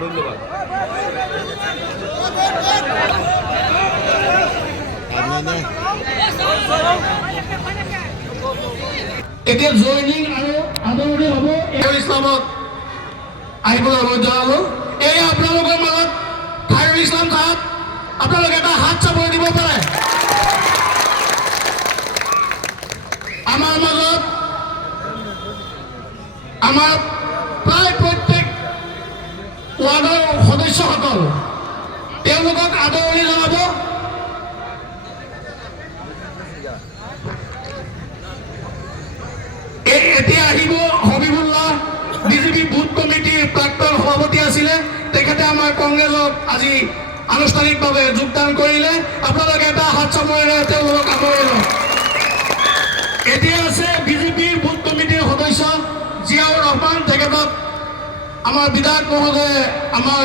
ধন্যবাদ। এতিয়া জয়নিং আৰু আদৰণি হ'ব ইছলামক আহিবলৈ অনুৰোধ জনালো। এই আপোনালোকৰ মাজত খায়ৰুল ইছলাম চাহাব, আপোনালোকে এটা হাত চাপৰি দিব পাৰে। আমাৰ মাজত আমাৰ প্ৰায় প্ৰত্যেক ৱাৰ্ডৰ সদস্যসকল, তেওঁলোকক আদৰণি জনাব। এতিয়া আহিব হবিবুল্লাহ, বিজেপি বুথ কমিটিৰ প্ৰাক্তন সভাপতি আছিলে, তেখেতে আমাৰ কংগ্ৰেছত আজি আনুষ্ঠানিকভাৱে যোগদান কৰিলে। আপোনালোকে এটা হাত চাপৰিৰে তেওঁলোকক আদৰণি লওক। এতিয়া আছে বিজেপিৰ বুথ কমিটিৰ সদস্য জিয়াউৰ ৰহমান, তেখেতক আমাৰ বিধায়ক মহোদয়ে আমাৰ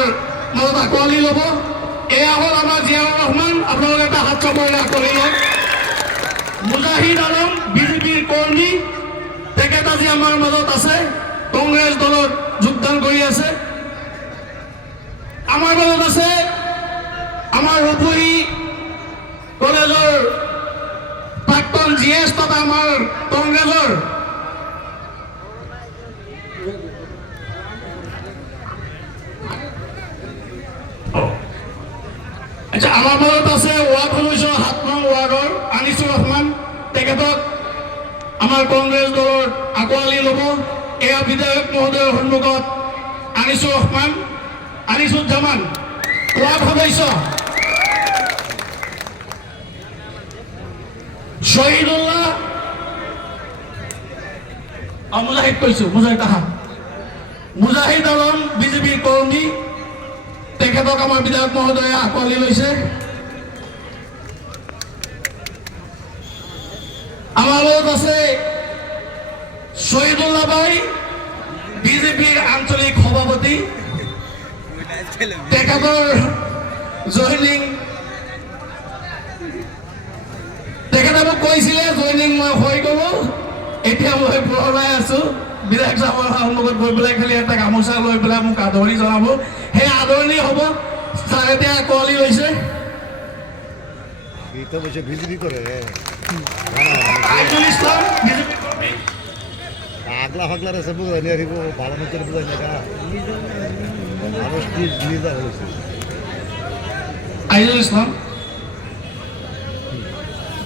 মাজত আঁকোৱালি ল'ব। এয়া হ'ল আমাৰ জিয়াউৰ ৰহমান, আপোনালোকে এটা হাত চাপৰিৰে আঁকোৱালি লওক। মুজাহিদ আলম, বিজেপিৰ কৰ্মী, তেখেত আজি আমাৰ মাজত আছে, কংগ্ৰেছ দলত যোগদান কৰি আছে। আমাৰ মাজত আছে আমাৰ ৰূপহী কলেজৰ প্ৰাক্তন GS তথা আমাৰ কংগ্ৰেছৰ আমাৰ মাজত আছে ৱাৰ্ড সদস্য 7 নং ৱাৰ্ডৰ আনিছুৰ ৰহমান, তেখেতক আমাৰ কংগ্ৰেছ দলৰ আঁকোৱালি ল'ব। এয়া বিধায়ক মহোদয়ৰ সন্মুখত আনিছুৰ ৰহমান, আনিছুজ্জামান ৱাৰ্ড সদস্য, শহীদুল্লাহ, মুজাহিদ কৈছো, মুজাহিদ আলম, বিজেপিৰ কৰ্মী, তেখেতক আমাৰ বিধায়ক মহোদয়ে আঁকোৱালি লৈছে। আমাৰ লগত আছে শহীদুল্লাহ ভাই, বিজেপিৰ আঞ্চলিক সভাপতি, তেখেতৰ জয়নিং, তেখেতে মোক কৈছিলে জয়নিং মই হৈ গ'লো, এতিয়া মই পঢ়াই আছো। বিধায়ক চাহাবৰ সন্মুখত গৈ পেলাই খালি এটা গামোচা লৈ পেলাই মোক আদৰণি জনাব। সেই আদৰণি হ'ব, ছাৰ এতিয়া আঁকোৱালি লৈছে। বিজেপি করে আইজুল ইসলাম, বিজেপি কর্মী, আগলা ফাগলা আছে বুঝাই নিয়ে আহিব, ভালো মতো বুঝাই নিয়ে মানুষ কি নিয়ে হয়েছে। আইজুল ইসলাম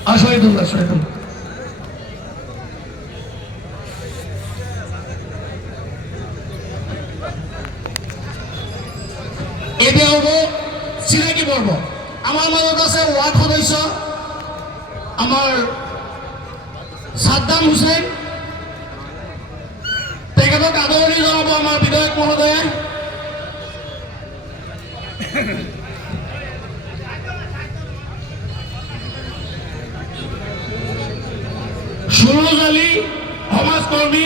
আর শহীদুল্লাহ, এতিয়া হ'ব চিনাকি পৰ্ব। আমাৰ মাজত আছে ৱাৰ্ড সদস্য আমাৰ সাদ্দাম হুছেইন, তেখেতক আদৰণি জনাব আমাৰ বিধায়ক মহোদয়ে। সুৰজ আলী, সমাজকৰ্মী,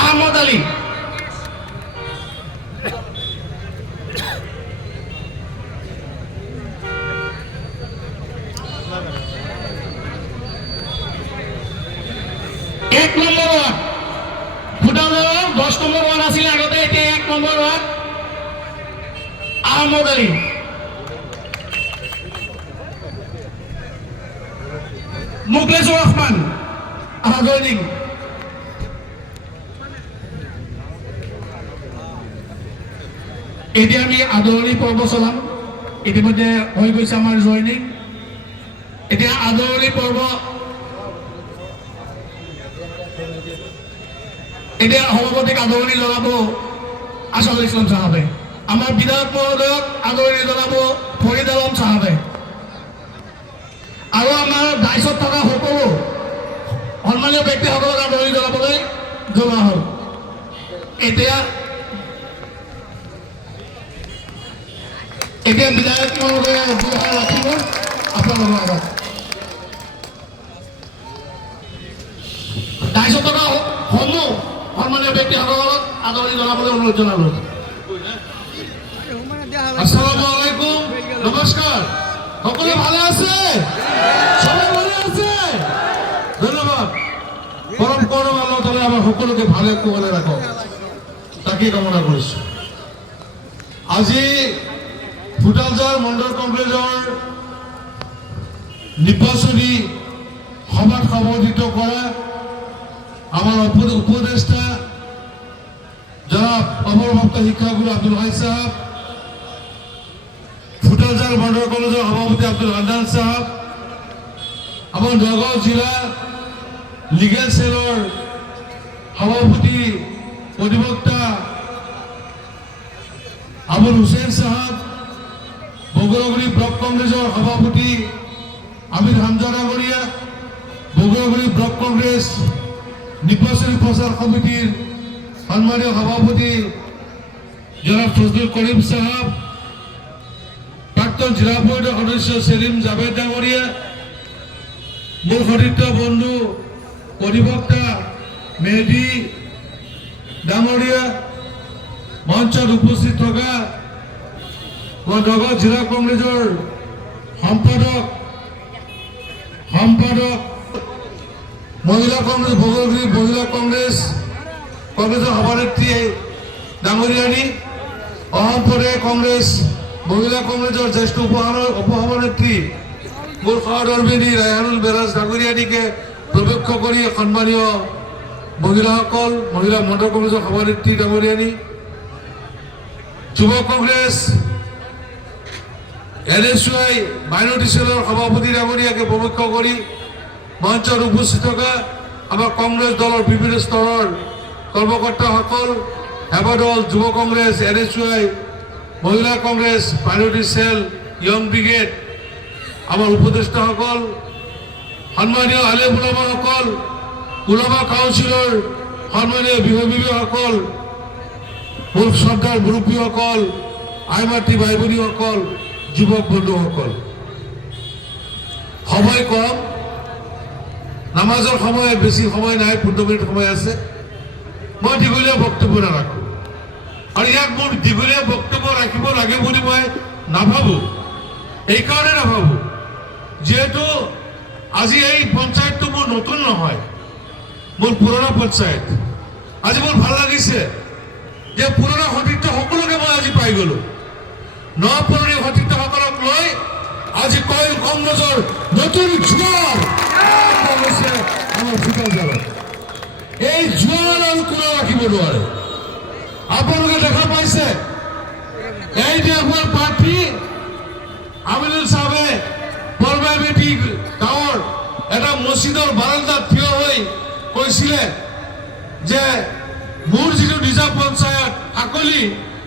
আহমদ আলী, এক নম্বৰ ৱাৰ্ড, ভূটানৰ 10 নম্বৰ ৱাৰ্ড আছিলে আগতে, এতিয়া 1 নম্বৰ ৱাৰ্ড আহমদ আলী। মুখলেছুৰ ৰহমান, জয়নিং। এতিয়া আমি আদৰণি পৰ্ব চলাম। ইতিমধ্যে হৈ গৈছে আমাৰ জয়নিং। এতিয়া আদৰণি পৰ্ব, এতিয়া সভাপতিক আদৰণি জনাব আছাদুল ইছলাম চাহাবে। আমাৰ বিধায়ক মহোদয়ক আদৰণি জনাব ফৰিদ আলম চাহাবে। আৰু আমাৰ দায়িত্বত থকা সকলো সন্মানীয় ব্যক্তিসকলক আদৰণি জনাবলৈ জনোৱা হ'ল। এতিয়া বিধায়ক মহোদয়ে দুহাৰ ৰাখিব আপোনালোকৰ আগত। দায়িত্বত থকা সমূহ সন্মানীয় ব্যক্তিসকলক আদৰণি জনাবলৈ অনুৰোধ জনালোঁ। আসসালামু আলাইকুম, নমস্কাৰ। সকলে ভালে আছে? সবাই ভালে আছে? ধন্যবাদ। সকলোকে ভালে কুশলে ৰাখক তাকে কামনা কৰিছোঁ। আজি ফুটালজাৰ মণ্ডল কংগ্ৰেছৰ নিৰ্বাচনী সভাত সম্বোধিত কৰা আমাৰ উপদেষ্টা জনাব অৱসৰপ্ৰাপ্ত শিক্ষাগুৰু আব্দুল হাই সাহেব, ফুটালজাৰ মণ্ডল কলেজৰ সভাপতি আব্দুল হান্নান সাহেব, আমাৰ নগাঁও জিলা লিগেল সেলৰ সভাপতি অধিবক্তা আবুল হুসেন সাহেব, বগুড়াগুড়ি ব্লক কংগ্রেসের সভাপতি আমির হামজা ডাঙরিয়া, বগুড়াগুড়ি ব্লক কংগ্রেস নির্বাচনী প্রচার কমিটির সম্মানীয় সভাপতি জনাব ফজলুল করিম সাহেব, প্রাক্তন জেলা পরিষদের সদস্য সেলিম জাভেদ ডাঙরিয়া, মোৰ সতীৰ্থ বন্ধু অধিবক্তা মেহেদী ডাঙৰীয়া, মঞ্চত উপস্থিত থকা নগাঁও জিলা কংগ্ৰেছৰ সম্পাদক মহিলা কংগ্ৰেছ বগুড়াগুড়ি মহিলা কংগ্ৰেছৰ সভানেত্ৰী ডাঙৰীয়ানী, অসম প্ৰদেশ কংগ্ৰেছ মহিলা কংগ্ৰেছৰ জ্যেষ্ঠ উপসভানেত্ৰী মোৰ সহধৰ্মিনী ৰায়হানুল বেৰাজ ডাঙৰীয়ানীকে প্ৰত্যক্ষ কৰি সন্মানীয় মহিলাসকল, মহিলা মণ্ডল কংগ্ৰেছৰ সভানেত্ৰী ডাঙৰীয়ানী, যুৱ কংগ্ৰেছ NSY মাইনৰিটি সেলৰ সভাপতি ডাঙৰীয়াকে প্ৰত্যক্ষ কৰি মঞ্চত উপস্থিত থকা আমাৰ কংগ্ৰেছ দলৰ বিভিন্ন স্তৰৰ কৰ্মকৰ্তাসকল, সেৱাদল, যুৱ কংগ্ৰেছ, NSY, মহিলা Congress, minority cell, young brigade, আমাৰ উপদেষ্টাসকল, সন্মানীয় আলেম ওলামাসকল, ওলামা কাউন্সিলৰ সন্মানীয় বিভাগীয়সকল, মোৰ শ্ৰদ্ধাৰ মুৰব্বীসকল, আই মাতৃ ভাই ভনীসকল, যুৱক বন্ধুসকল, সময় কম, নামাজৰ সময় বেছি সময় নাই, 15 মিনিট সময় আছে। মই দীঘলীয়া বক্তব্য নাৰাখোঁ আৰু ইয়াক মোৰ দীঘলীয়া বক্তব্য ৰাখিব লাগে বুলি মই নাভাবোঁ। এইকাৰণে নাভাবোঁ যিহেতু আজি এই পঞ্চায়তটো মোৰ নতুন নহয়, মোৰ পুৰণা পঞ্চায়ত। আজি মোৰ ভাল লাগিছে যে পুৰণা সতীৰ্থ সকলোকে মই আজি পাই গ'লো। নপুৰণি সতীৰ্থসকলক লৈ আজি কংগ্ৰেছৰ নতুন জোৱাৰ হৈছে আমাৰ ফুটালজাৰত। এই জোৱাৰ আৰু কোনেও ৰাখিব নোৱাৰে। আপোনালোকে দেখা পাইছে এই যে আমাৰ প্ৰাৰ্থী আমিনুল চাহাবে বৰবাইবেটি গাঁৱৰ এটা মছজিদৰ বাৰান্দাত থিয় হৈ কৈছিলে যে মোৰ যিটো নিজা পঞ্চায়ত ফাকলি,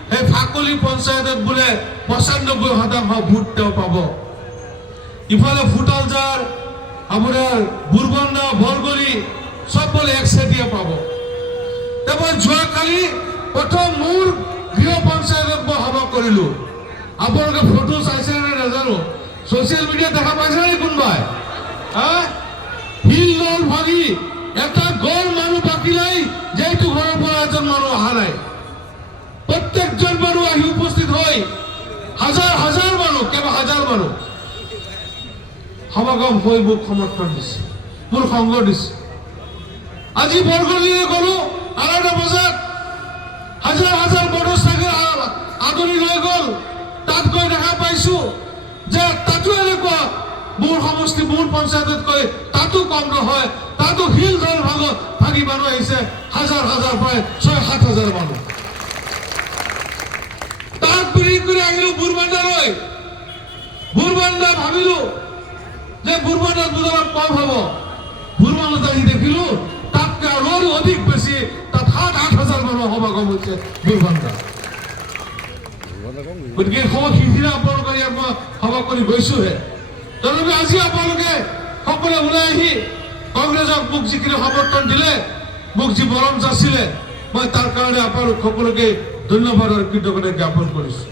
সেই ফাকলি পঞ্চায়তত বোলে ৯৫% ভোট তেওঁ পাব। ইফালে ফুটালজাৰ, আপোনাৰ বুৰবন্দা, বৰগলি চব বোলে একচেটিয়া পাব। মই যোৱাকালি প্ৰথম মোৰ গৃহ পঞ্চায়তত মই সভা কৰিলোঁ। আপোনালোকে ফটো চাইছে নে নাজানো, ছ'চিয়েল মিডিয়াত দেখা পাইছে নে কোনোবাই? শিল নল ভাঙি এটা গড় মানুহ বাকী নাই যিটো ঘৰৰ পৰা এজন মানুহ অহা নাই। প্ৰত্যেকজন মানুহ আহি উপস্থিত হৈ হাজাৰ হাজাৰ মানুহ, কেইবা হাজাৰ মানুহ সমাগম হৈ মোক সমৰ্থন দিছে, মোৰ সংগ দিছে। আজি বৰগলিলৈ গ'লো ২:৩০ বজাত, হাজাৰ হাজাৰ মটৰচাইকেল আদৰি লৈ গ'ল। তাত গৈ দেখা পাইছোঁ যে তাতো এনেকুৱা মোৰ সমষ্টি, মোৰ পঞ্চায়ততকৈ তাতো কম নহয়, তাতো শিল ধৰ ভাঙি মানুহ আহিছে হাজাৰ হাজাৰ, প্ৰায় ৬-৭ হাজাৰ মানুহ। তাত বুলি কৰি আহিলোঁ বুৰবান্দালৈ। বুৰবান্দা ভাবিলোঁ যে বুৰবান্দাত বোধ অলপ কম হ'ব। বুৰবান্দাত আহি দেখিলোঁ তাতকৈ আৰু অধিক বেছি, তাত ৭-৮ হাজাৰ মানুহ সমাগম হৈছে বুৰবান্দাত। গতিকে সিদিনা আপোনালোকে ইয়াত মই সভা কৰি গৈছোঁহে। তথাপি আজি আপোনালোকে সকলোৱে ওলাই আহি কংগ্ৰেছক মোক যিখিনি সমৰ্থন দিলে, মোক যি মৰম যাচিলে, মই তাৰ কাৰণে আপোনালোক সকলোকে ধন্যবাদ আৰু কৃতজ্ঞতা জ্ঞাপন কৰিছোঁ।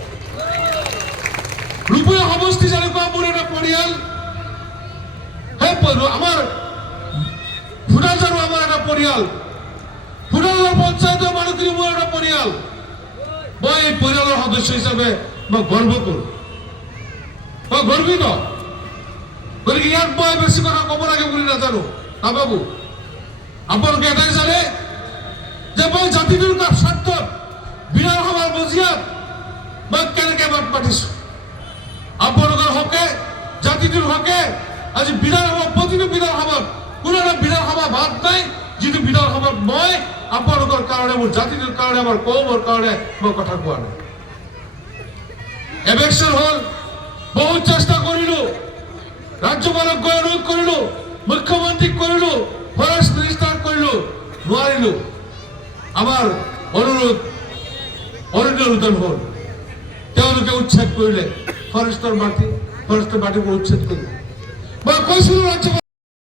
ৰূপয়া সমষ্টি যেনেকুৱা মোৰ এটা পৰিয়াল, সেই আমাৰ ফুটালজাৰো আমাৰ এটা পৰিয়াল, ফুটালজাৰ পঞ্চায়তৰ মানুহখিনি মোৰ এটা পৰিয়াল। মই এই পৰিয়ালৰ সদস্য হিচাপে মই গৰ্ব কৰোঁ, মই গৰ্বিত। গতিকে ইয়াত মই বেছি কথা ক'ব লাগে বুলি নাজানো, নাভাবোঁ। আপোনালোকে এটাই জানে যে মই জাতিটোৰ স্বাৰ্থত বিধানসভাৰ মজিয়াত মই কেনেকে মাত মাতিছো আপোনালোকৰ হকে জাতিটোৰ হকে আজি বিধানসভা প্ৰতিটো বিধানসভাত কোনো এটা বিধানসভা বাদ নাই যিটো বিধানসভাত মই আপোনালোকৰ কাৰণে মোৰ জাতিটোৰ কাৰণে আমাৰ কৌমৰ কাৰণে মই কথা কোৱা নাই ইলেকশ্যন হল বহুত চেষ্টা কৰিলো ৰাজ্যপালক গৈ অনুৰোধ কৰিলো মুখ্যমন্ত্ৰীক কৰিলো ফৰেষ্ট মিনিষ্টাৰক কৰিলো নোৱাৰিলো আমাৰ অনুৰোধ অনুদান হল তেওঁলোকে উচ্ছেদ কৰিলে ফৰেষ্টৰ মাটিবোৰ উচ্ছেদ কৰিলে মই কৈছিলো ৰাজ্যপাল